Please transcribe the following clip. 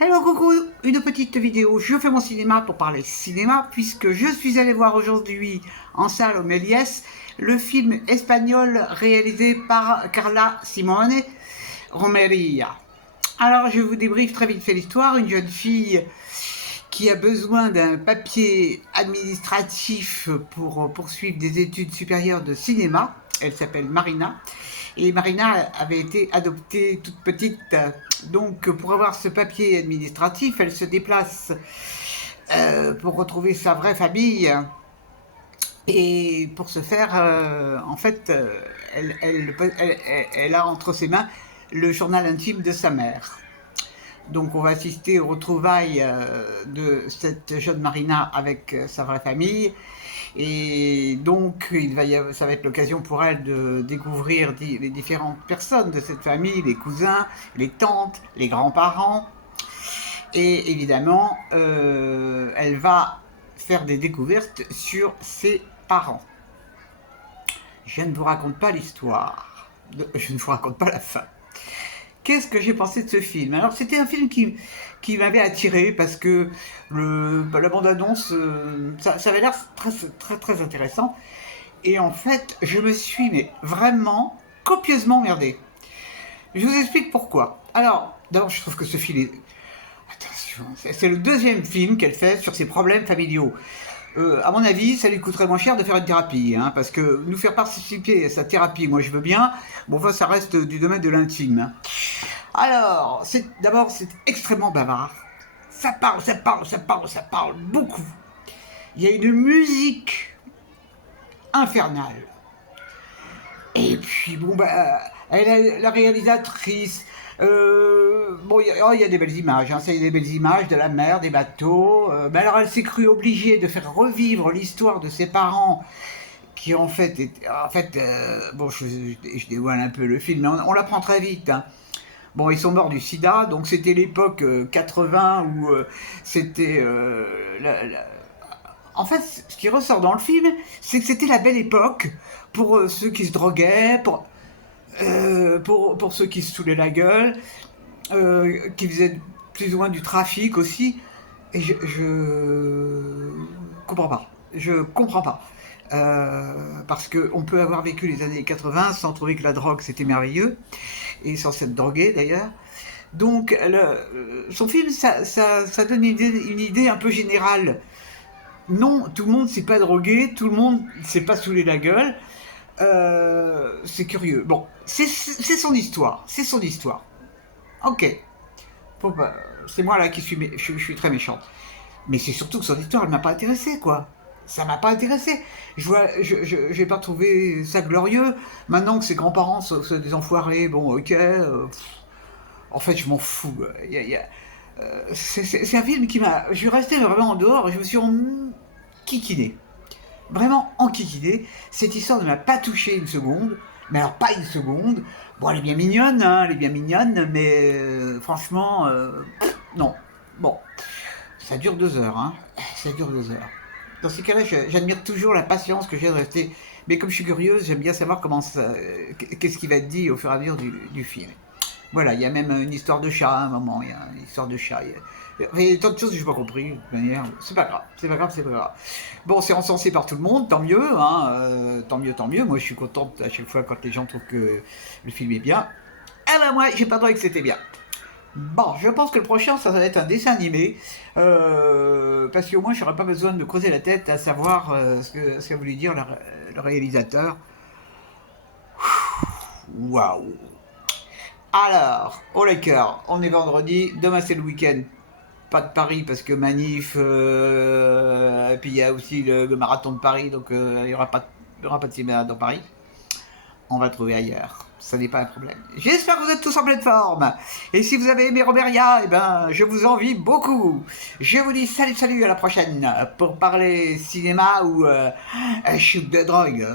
Hello coucou, une petite vidéo, je fais mon cinéma pour parler cinéma puisque je suis allé voir aujourd'hui en salle au Méliès le film espagnol réalisé par Carla Simone, Romeria. Alors je vous débriefe très vite fait l'histoire, une jeune fille qui a besoin d'un papier administratif pour poursuivre des études supérieures de cinéma. Elle s'appelle Marina. Et Marina avait été adoptée toute petite. Donc pour avoir ce papier administratif, elle se déplace pour retrouver sa vraie famille. Et pour ce faire, en fait, elle a entre ses mains le journal intime de sa mère. Donc on va assister aux retrouvailles de cette jeune Marina avec sa vraie famille. Et donc ça va être l'occasion pour elle de découvrir les différentes personnes de cette famille, les cousins, les tantes, les grands-parents. Et évidemment, elle va faire des découvertes sur ses parents. Je ne vous raconte pas l'histoire, je ne vous raconte pas la fin. Qu'est-ce que j'ai pensé de ce film? Alors c'était un film qui m'avait attiré parce que la bande-annonce, ça avait l'air très intéressant. Et en fait, je me suis vraiment copieusement emmerdé. Je vous explique pourquoi. Alors, d'abord, je trouve que ce film est... Attention, c'est le deuxième film qu'elle fait sur ses problèmes familiaux. À mon avis, ça lui coûterait moins cher de faire une thérapie, hein, parce que nous faire participer à sa thérapie, moi je veux bien, bon, enfin, ça reste du domaine de l'intime. Hein. Alors, d'abord, c'est extrêmement bavard. Ça parle beaucoup. Il y a une musique infernale. Et puis, bon, la réalisatrice, bon, il y a des belles images, hein, il y a des belles images de la mer, des bateaux. Mais alors, elle s'est crue obligée de faire revivre l'histoire de ses parents, qui en fait, bon, je dévoile un peu le film, mais on l'apprend très vite. Hein. Bon, ils sont morts du sida, donc c'était l'époque 80 où c'était... En fait, ce qui ressort dans le film, c'est que c'était la belle époque pour ceux qui se droguaient, pour ceux qui se saoulaient la gueule, qui faisaient plus ou moins du trafic aussi. Et je comprends pas. Je comprends pas. Parce qu'on peut avoir vécu les années 80 sans trouver que la drogue c'était merveilleux, et sans s'être drogué d'ailleurs. Donc son film, ça donne une idée un peu générale. Non, tout le monde s'est pas drogué, tout le monde s'est pas saoulé la gueule. C'est curieux. Bon, c'est son histoire, c'est son histoire. Ok. C'est moi là qui je suis très méchante. Mais c'est surtout que son histoire, elle m'a pas intéressé, quoi. Ça m'a pas intéressé. J'ai pas trouvé ça glorieux. Maintenant que ses grands-parents sont des enfoirés, bon, ok. En fait, je m'en fous. C'est un film qui m'a... Je suis resté vraiment en dehors et je me suis enquiquiné. Vraiment enquiquiné. Cette histoire ne m'a pas touché une seconde. Mais alors, pas une seconde. Bon, elle est bien mignonne, hein, elle est bien mignonne, mais franchement, non. Bon, ça dure 2 heures, hein. Ça dure 2 heures. Dans ces cas-là, j'admire toujours la patience que j'ai de rester. Mais comme je suis curieuse, j'aime bien savoir qu'est-ce qui va être dit au fur et à mesure du film. Voilà, il y a même une histoire de chat à un moment, il y a une histoire de chat. Il y a tant de choses que je n'ai pas compris, de toute manière. C'est pas grave, c'est pas grave, c'est pas grave. Bon, c'est encensé par tout le monde, tant mieux, hein, tant mieux, tant mieux. Moi, je suis contente à chaque fois quand les gens trouvent que le film est bien. Ah ben moi, j'ai pas trouvé que c'était bien. Bon, je pense que le prochain, ça va être un dessin animé, parce qu'au moins, j'aurais pas besoin de me creuser la tête à savoir ce qu'a voulu dire le réalisateur. Waouh. Alors, au Laker, on est vendredi, demain c'est le week-end. Pas de Paris parce que manif, et puis il y a aussi le marathon de Paris, donc il n'y aura pas de cinéma dans Paris. On va trouver ailleurs, ça n'est pas un problème. J'espère que vous êtes tous en pleine forme. Et si vous avez aimé Romeria, eh ben, je vous envie beaucoup. Je vous dis salut, à la prochaine pour parler cinéma ou shoot de drogue.